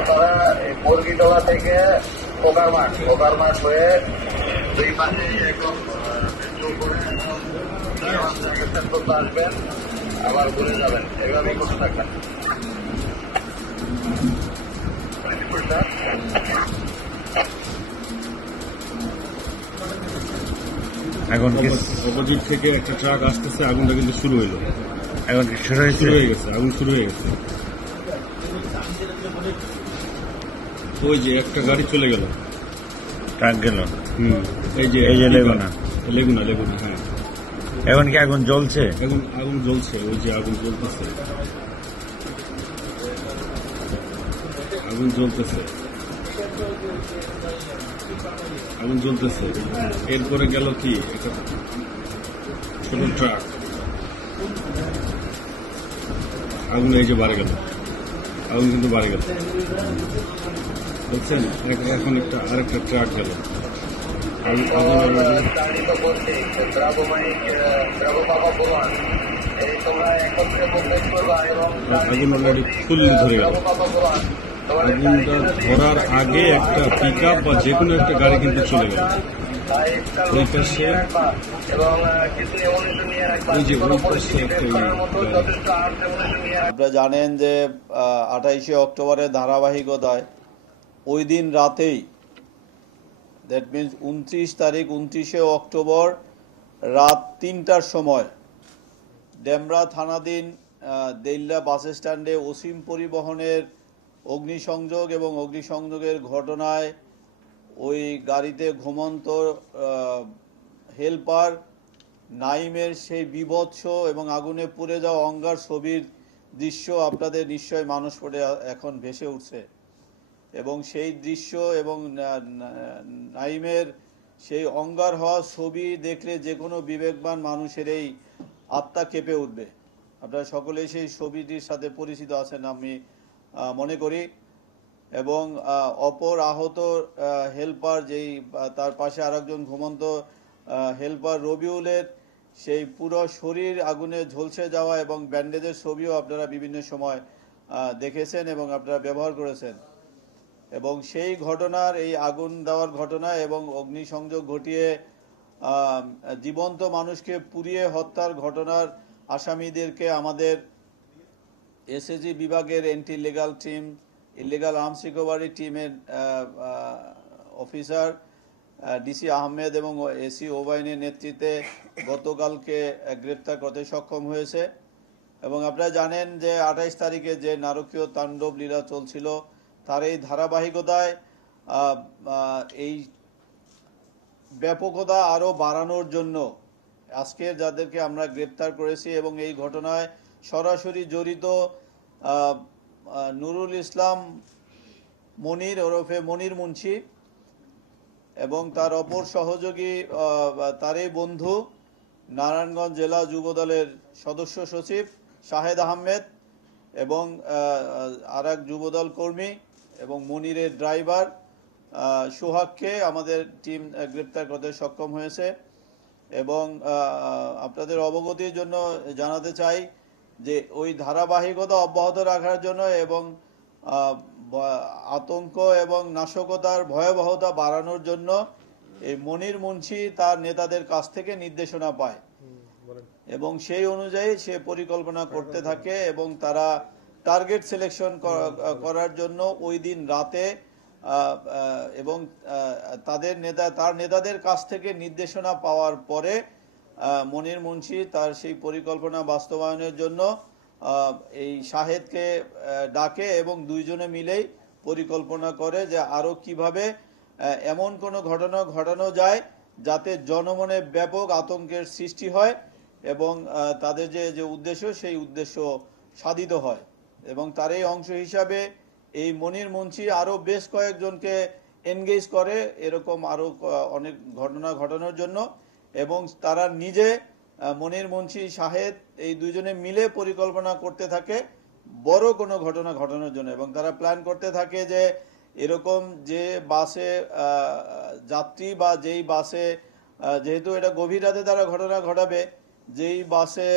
আপনারা মুরগিতলা থেকে পোকার মাঠ হয়ে দুই পাশে একদম আসবেন, আবার ঘুরে যাবেন, এভাবেই করতে থাকবেন। এখন অপোজিট থেকে একটা ট্রাক আসতেছে, আগুনটা কিন্তু শুরু হইলো। এখন শুরু হয়ে গেছে, আগুন শুরু হয়ে গেছে। ওই যে একটা গাড়ি চলে গেল, ট্রাক গেল। এই যে লেগুনা, হ্যাঁ। এখন কি আগুন জ্বলছে? এখন আগুন জ্বলছে, ওই যে আগুন জ্বলতেছে, আগুন জ্বলতেছে। এরপরে গেল কি একটা ছোট ট্রাক, আগুন এই যে বাড়ে গেল, আগুন কিন্তু বাড়ে গেল, বুঝছেন? এখন আরেকটা ট্রাক গেল, আগুন অলরেডি ফুললি ধরে গেল। আগুনটা ধরার আগে একটা পিক আপ বা যে কোনো একটা গাড়ি কিন্তু চলে গেল। ওই পাশে আপনারা জানেন যে 28শে অক্টোবরের ধারাবাহিকতায় ওই দিন রাতেই, দ্যাট মিনস 29 তারিখ 29শে অক্টোবর রাত 3টার সময় ডেমরা থানাধীন দেইল্লা বাস স্ট্যান্ডে অসীম পরিবহনের অগ্নিসংযোগ এবং অগ্নিসংযোগের ঘটনায় ওই গাড়িতে ঘুমন্ত হেল্পার নাইমের সেই বীভৎস এবং আগুনে পুড়ে যাওয়া অঙ্গার ছবির দৃশ্য আপনাদের নিশ্চয় মানসপটে এখন ভেসে উঠছে। এবং সেই দৃশ্য এবং নাইমের সেই অঙ্গার হওয়া ছবি দেখলে যে কোনো বিবেকবান মানুষের এই আত্মা কেঁপে উঠবে। আপনারা সকলেই সেই ছবিটির সাথে পরিচিত আছেন আমি মনে করি। এবং অপর আহত হেল্পার, যেই তার পাশে আরেকজন ঘুমন্ত হেল্পার রবিউলের সেই পুরো শরীর আগুনে ঝলসে যাওয়া এবং ব্যান্ডেজের ছবিও আপনারা বিভিন্ন সময় দেখেছেন এবং আপনারা ব্যবহার করেছেন। এবং সেই ঘটনার, এই আগুন দেওয়ার ঘটনা এবং অগ্নিসংযোগ ঘটিয়ে জীবন্ত মানুষকে পুড়িয়ে হত্যার ঘটনার আসামিদেরকে আমাদের এসএজি বিভাগের anti legal team, illegal arms recovery টিমের অফিসার ডিসি আহমেদ এবং এসি ওবাইনের নেতৃত্বে গতকালকে গ্রেপ্তার করতে সক্ষম হয়েছে। এবং আপনারা জানেন যে 28 তারিখে যে নারকীয় তাণ্ডব লীলা চলছিল, তার এই ধারাবাহিকতায় এই ব্যাপকতা আরও বাড়ানোর জন্য আজকে যাদেরকে আমরা গ্রেপ্তার করেছি এবং এই ঘটনায় সরাসরি জড়িত নুরুল ইসলাম মনির ওরফে মনির মুন্সি এবং তার অপর সহযোগী তারই বন্ধু নারায়ণগঞ্জ জেলা যুবদলের সদস্য সচিব শাহেদ আহমেদ এবং আর এক যুবদল কর্মী এবং মনিরের ড্রাইভার সোহাগকে আমাদের টিম গ্রেপ্তার করতে সক্ষম হয়েছে। এবং আপনাদের অবগতির জন্য জানাতে চাই যে ওই ধারাবাহিকতা অব্যাহত রাখার জন্য এবং আতঙ্ক এবং নাশকতার ভয়াবহতা বাড়ানোর জন্য এই মনির মুন্সি তার নেতাদের কাছ থেকে নির্দেশনা পায় এবং সেই অনুযায়ী সে পরিকল্পনা করতে থাকে এবং তারা টার্গেট সিলেকশন করার জন্য ওই দিন রাতে এবং তার নেতাদের কাছ থেকে নির্দেশনা পাওয়ার পরে মনির মুন্সি তার সেই পরিকল্পনা বাস্তবায়নের জন্য এই শাহেদকে ডাকে এবং দুইজনে মিলেই পরিকল্পনা করে যে আরো কিভাবে এমন কোনো ঘটনা ঘটানো যায় যাতে জনমনে ব্যাপক আতঙ্কের সৃষ্টি হয় এবং তাদের যে উদ্দেশ্য সেই উদ্দেশ্য সাধিত হয়। এবং তার এই অংশ হিসাবে এই মনির মুন্সি আরো বেশ কয়েকজনকে এনগেজ করে এরকম আরো অনেক ঘটনা ঘটানোর জন্য এবং তারা নিজে মনির মুন্সি শাহেদ এই দুইজনে মিলে পরিকল্পনা করতে থাকে বড় কোনো ঘটনা ঘটানোর জন্য। এবং তারা প্ল্যান করতে থাকে যে এরকম যে বাসে যাত্রী বা যেই বাসে যেহেতু এটা গভীর রাতে তারা ঘটনা ঘটাবে, যেই বাসে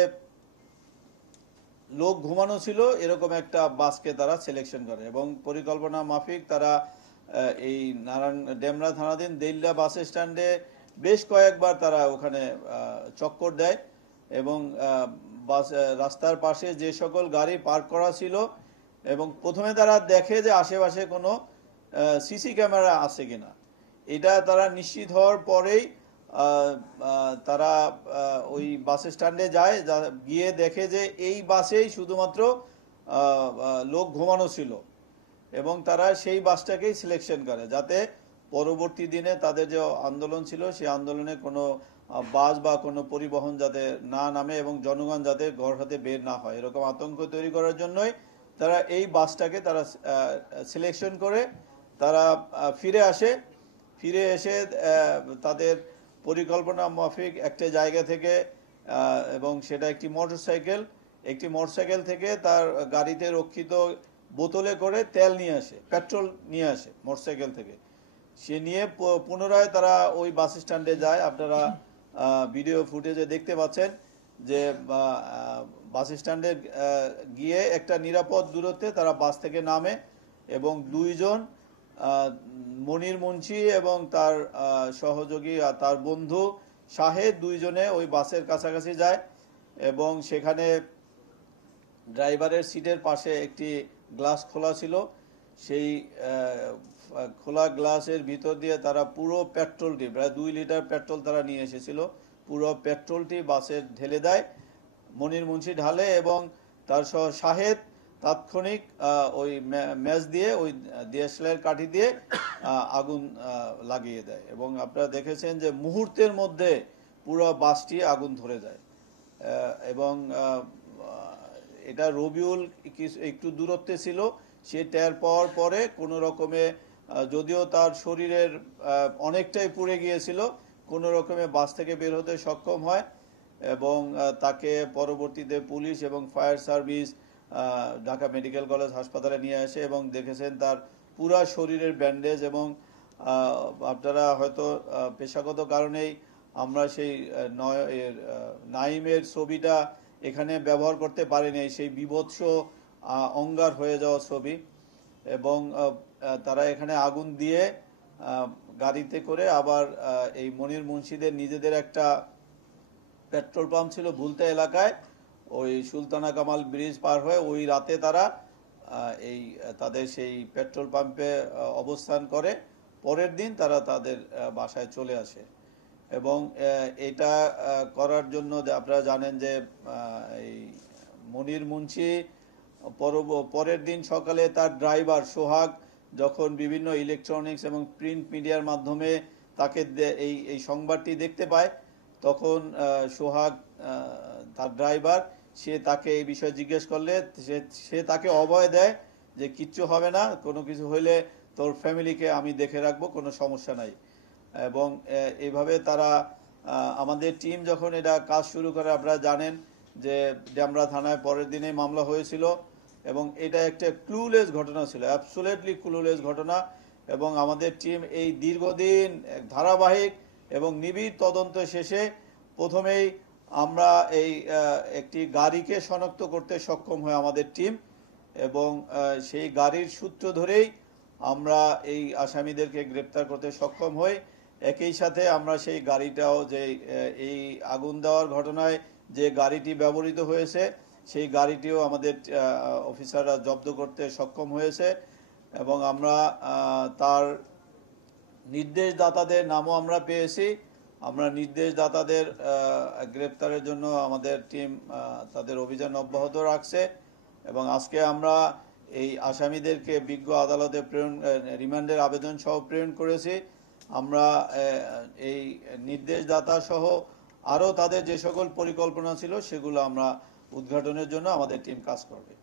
লোক ঘুমানো ছিল এরকম একটা বাসকে তারা সিলেকশন করে এবং পরিকল্পনা মাফিক তারা এই ডেমরা থানাধীন দেইল্লা বাস স্ট্যান্ডে বেশ কয়েকবার তারা ওখানে চক্কর দেয় এবং বাস রাস্তার পাশে যে সকল গাড়ি পার্ক করা ছিল এবং প্রথমে তারা দেখে যে আশেপাশে কোনো সিসি ক্যামেরা আছে কিনা। এটা তারা নিশ্চিত হওয়ার পরেই তারা ওই বাস স্ট্যান্ডে যায়, গিয়ে দেখে যে এই বাসেই শুধুমাত্র লোক ঘুমানো ছিল এবং তারা সেই বাসটাকেই সিলেকশন করে, যাতে পরবর্তী দিনে তাদের যে আন্দোলন ছিল সেই আন্দোলনে কোনো বাস বা কোনো পরিবহন যাতে না নামে এবং জনগণ যাতে ঘর হতে বের না হয়, এরকম আতঙ্ক তৈরি করার জন্যই তারা এই বাসটাকে তারা সিলেকশন করে তারা ফিরে এসে তাদের পরিকল্পনা মাফিক একটা জায়গা থেকে এবং সেটা একটি মোটরসাইকেল থেকে তার গাড়িতে রক্ষিত বোতলে করে তেল নিয়ে আসে, পেট্রোল নিয়ে আসে মোটরসাইকেল থেকে। সে নিয়ে পুনরায় তারা ওই বাস স্ট্যান্ডে যায়। আপনারা ভিডিও ফুটেজে দেখতে পাচ্ছেন যে বাস স্ট্যান্ডে গিয়ে একটা নিরাপদ দূরত্বে তারা বাস থেকে নামে এবং দুইজন মনির মুন্সি এবং তার সহযোগী আর তার বন্ধু শাহেদ দুইজনে ওই বাসের কাছাকাছি যায় এবং সেখানে ড্রাইভারের সিটের পাশে একটি গ্লাস খোলা ছিল। সেই খোলা গ্লাসের ভিতর দিয়ে তারা পুরো পেট্রোলটি, প্রায় 2 লিটার পেট্রোল তারা নিয়ে এসেছিল, পুরো পেট্রোলটি বাসে ঢেলে দেয়। মনির মুন্সি ঢালে এবং তার সহ শাহেদ তাৎক্ষণিক ওই ম্যাচ দিয়ে ওই ডিএসএলআর কাঠি দিয়ে আগুন লাগিয়ে দেয় এবং আপনারা দেখেছেন যে মুহূর্তের মধ্যে পুরো বাসটি আগুন ধরে যায় এবং এটা রবিউল একটু দূরত্বে ছিল, সে টের পাওয়ার পরে কোনো রকমে, যদিও তার শরীরের অনেকটাই পুড়ে গিয়েছিল, কোনো রকমে বাস থেকে বের হতে সক্ষম হয় এবং তাকে পরবর্তীতে পুলিশ এবং fire service Dhaka medical college হাসপাতালে নিয়ে আসে এবং দেখেছেন তার পুরা শরীরের ব্যান্ডেজ এবং আপনারা হয়তো পেশাগত কারণেই আমরা সেই নাইমের ছবিটা এখানে ব্যবহার করতে পারিনি, সেই বিভৎস অঙ্গার হয়ে যাওয়া ছবি। এবং তারা এখানে আগুন দিয়ে গাড়িতে করে আবার এই মনির মুন্সিদের নিজেদের একটা পেট্রোল পাম্প ছিল ভুলতা এলাকায়, ওই সুলতানা কামাল ব্রিজ পার হয়ে ওই রাতে তারা তাদের সেই পেট্রোল পাম্পে অবস্থান করে। পরের দিন তারা তাদের বাসায় চলে আসে এবং এটা করার জন্য আপনারা জানেন যে এই মনির মুন্সি পরের দিন সকালে তার ড্রাইভার সোহাগ যখন বিভিন্ন ইলেকট্রনিক্স এবং প্রিন্ট মিডিয়ার মাধ্যমে তাকে এই সংবাদটি দেখতে পায়, তখন সোহাগ তার ড্রাইভার সে তাকে এই বিষয়ে জিজ্ঞেস করলে সে তাকে অভয় দেয় যে কিচ্ছু হবে না, কোনো কিছু হইলে তোর ফ্যামিলিকে আমি দেখে রাখবো, কোনো সমস্যা নাই। এবং এইভাবে তারা আমাদের টিম যখন এটা কাজ শুরু করে, আপনারা জানেন যে ডেমরা থানায় পরের দিনে মামলা হয়েছিল এবং এটা একটা ক্লুলেস ঘটনা ছিল, অ্যাবসোলিউটলি ক্লুলেস ঘটনা। এবং আমাদের টিম এই দীর্ঘদিন ধারাবাহিক এবং নিবিড় তদন্ত শেষে প্রথমেই আমরা এই একটি গাড়িকে শনাক্ত করতে সক্ষম হয় আমাদের টিম এবং সেই গাড়ির সূত্র ধরেই আমরা এই আসামিদেরকে গ্রেপ্তার করতে সক্ষম হই। একই সাথে আমরা সেই গাড়িটাও, যে এই আগুন দেওয়ার ঘটনায় যে গাড়িটি ব্যবহৃত হয়েছে সেই গাড়িটিও আমাদের অফিসাররা জব্দ করতে সক্ষম হয়েছে এবং আমরা তার নির্দেশদাতাদের নামও আমরা পেয়েছি। আমরা নির্দেশদাতাদের গ্রেপ্তারের জন্য আমাদের টিম তাদের অভিযান অব্যাহত রাখছে এবং আজকে আমরা এই আসামিদেরকে বিজ্ঞ আদালতে রিমান্ডের আবেদন সহ প্রেরণ করেছি। আমরা এই নির্দেশদাতা সহ আরও তাদের যে সকল পরিকল্পনা ছিল সেগুলো আমরা উদ্ঘাটনের জন্য আমাদের টিম কাজ করবে।